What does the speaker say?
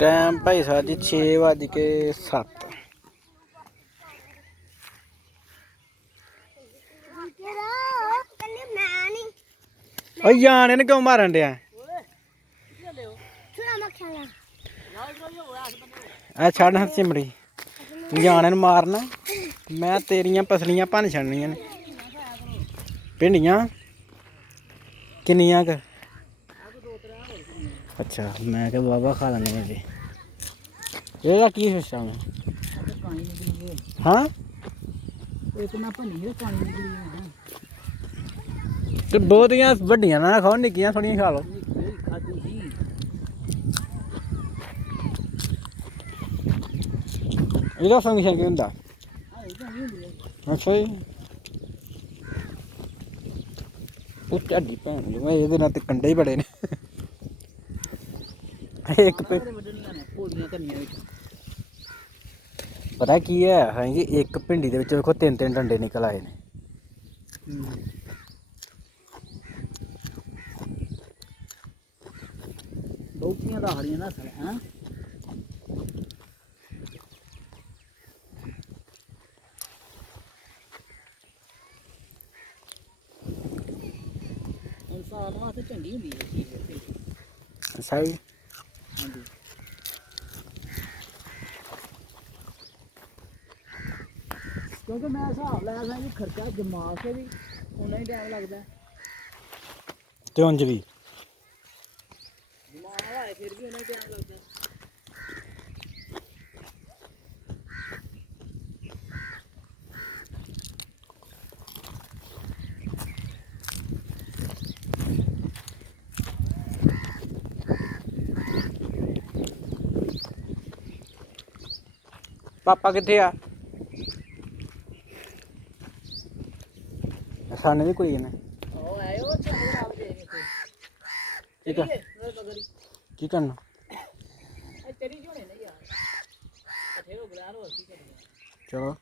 Time भाई साहब जी 6:07। जाने ने क्यों मारन दिया छड़ सिमड़ी जाने मारना मैं तेरिया पसलियां भन छड़नियां भिंडियां किन्नियां क अच्छा मैं क्या बाबा खा लेंगे जी ਇਹਦਾ ਕੀ ਸਿਸਟਮ ਹੈ ਹਾਂ ਇੱਕ ਨਾ ਭੰਨੀ ਪਾਣੀ ਨਿਕਲੀ ਹੈ ਤੇ ਬਹੁਤੀਆਂ ਵੱਡੀਆਂ ਨਾ ਖਾਓ ਨਿੱਕੀਆਂ ਥੋੜੀਆਂ ਖਾ ਲਓ ਇਹਦਾ ਫੰਕਸ਼ਨ ਕੀ ਹੁੰਦਾ ਅੱਛਾ ਜੀ ਉਹ ਢਾਡੀ ਭੈਣ ਜੀ ਇਹਦੇ ਨਾਲ ਤੇ ਕੰਡੇ ਹੀ ਬੜੇ ਨੇ ਇੱਕ पता की है हाँ जी एक भिंडी दे विच देखो 3-3 डंडे निकल आए ने बहुतियां दाखड़ियां ना सर हैं इंसान वास्ते चंगी हुंदी है चीज अच्छा जी हां जी क्योंकि मैं हिसाब लाया था कि खर्चा जमा से भी उन्ना ही टाइम लगता है ते उंज भी जमा होए फिर भी उन्ना ही टाइम लगता है पापा किथे आ साने भी कोई ने ठीक है की करना चलो